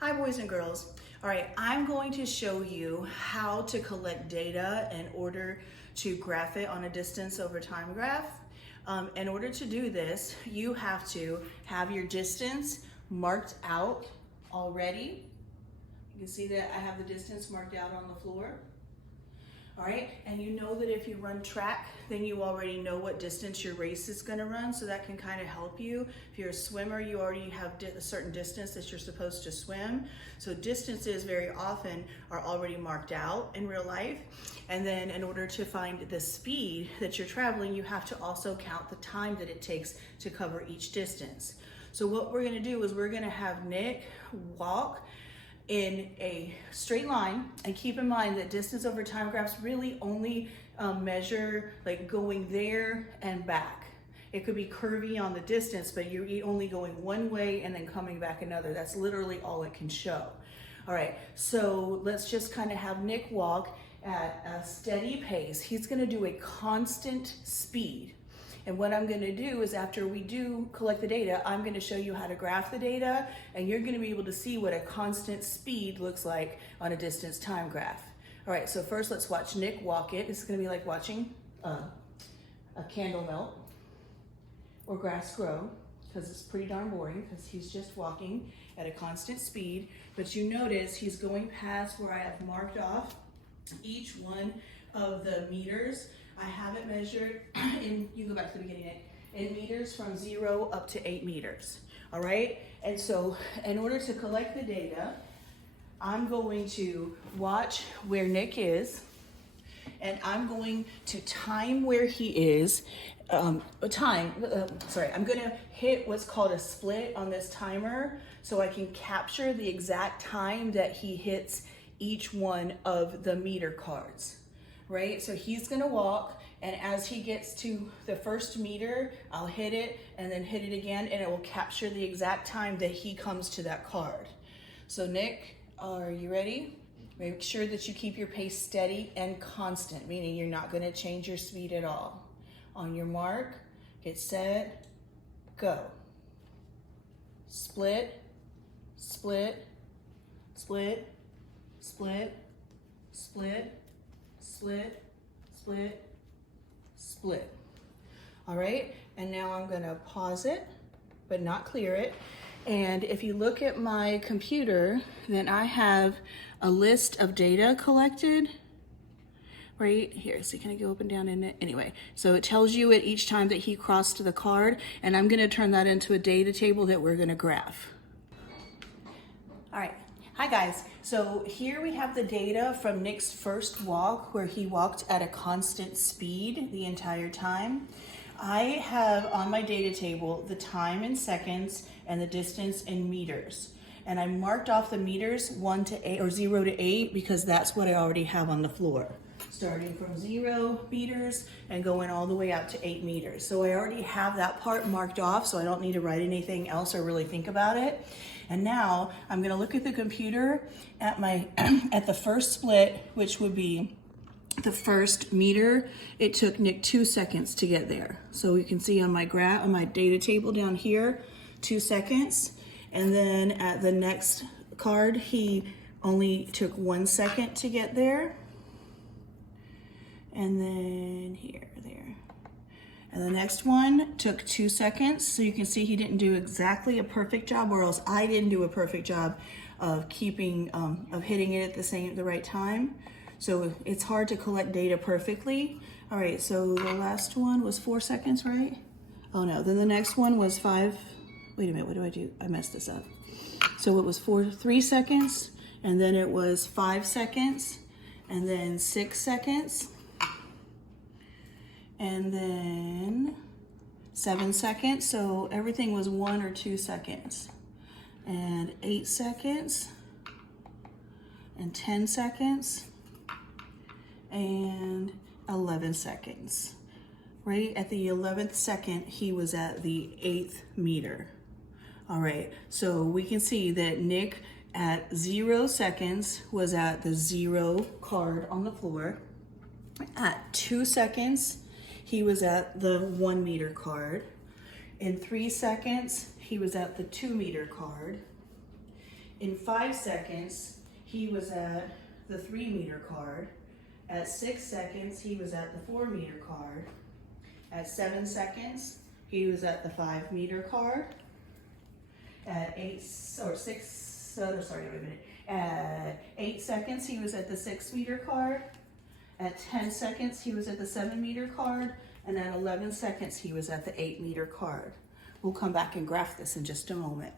Hi boys and girls. All right, I'm going to show you how to collect data in order to graph it on a distance over time graph. In order to do this, you have to have your distance marked out already. You can see that I have the distance marked out on the floor. All right, and you know that if you run track, then you already know what distance your race is gonna run, so that can kind of help you. If you're a swimmer, you already have a certain distance that you're supposed to swim. So distances very often are already marked out in real life. And then in order to find the speed that you're traveling, you have to also count the time that it takes to cover each distance. So what we're gonna do is we're gonna have Nick walk in a straight line, and keep in mind that distance over time graphs really only measure like going there and back. It could be curvy on the distance, but you're only going one way and then coming back another. That's literally all it can show. All right, so let's just kind of have Nick walk at a steady pace. He's gonna do a constant speed. And what I'm gonna do is after we do collect the data, I'm gonna show you how to graph the data, and you're gonna be able to see what a constant speed looks like on a distance time graph. All right, so first let's watch Nick walk it. It's gonna be like watching a candle melt or grass grow, because it's pretty darn boring because he's just walking at a constant speed. But you notice he's going past where I have marked off each one of the meters. I have it measured in, you can go back to the beginning, in meters from 0 up to 8 meters, all right? And so in order to collect the data, I'm going to watch where Nick is, and I'm going to time where he is, I'm gonna hit what's called a split on this timer so I can capture the exact time that he hits each one of the meter cards. Right? So he's gonna walk, and as he gets to the first meter, I'll hit it and then hit it again, and it will capture the exact time that he comes to that card. So Nick, are you ready? Make sure that you keep your pace steady and constant, meaning you're not gonna change your speed at all. On your mark, get set, go. Split, split, split, split, split, split, split, split. All right, and now I'm gonna pause it, but not clear it. And if you look at my computer, then I have a list of data collected right here. So can I go up and down in it? Anyway, so it tells you at each time that he crossed the card, and I'm gonna turn that into a data table that we're gonna graph. All right. Hi guys, so here we have the data from Nick's first walk where he walked at a constant speed the entire time. I have on my data table the time in seconds and the distance in meters. And I marked off the meters 1 to 8 or 0 to 8 because that's what I already have on the floor. Starting from 0 meters and going all the way out to 8 meters. So I already have that part marked off, so I don't need to write anything else or really think about it. And now I'm gonna look at the computer at my at the first split, which would be the first meter. It took Nick 2 seconds to get there. So you can see on my graph, on my data table down here, 2 seconds. And then at the next card, he only took 1 second to get there. And then here, there. And the next one took 2 seconds. So you can see he didn't do exactly a perfect job, or else I didn't do a perfect job of keeping, of hitting it at the right time. So it's hard to collect data perfectly. All right, so the last one was 4 seconds, right? Oh no, then the next one was 5. Wait a minute, what do I do? I messed this up. So it was 3 seconds, and then it was 5 seconds, and then 6 seconds, and then 7 seconds. So everything was 1 or 2 seconds, and 8 seconds, and 10 seconds, and 11 seconds. Right at the 11th second, he was at the 8th meter. All right, so we can see that Nick at 0 seconds was at the 0 card on the floor. At 2 seconds, he was at the 1 meter card. In 3 seconds, he was at the 2 meter card. In 5 seconds, he was at the 3-meter card. At 6 seconds, he was at the 4-meter card. At 7 seconds, he was at the 5-meter card. At 8 seconds, he was at the 6-meter card. At 10 seconds, he was at the 7-meter card. And at 11 seconds, he was at the 8-meter card. We'll come back and graph this in just a moment.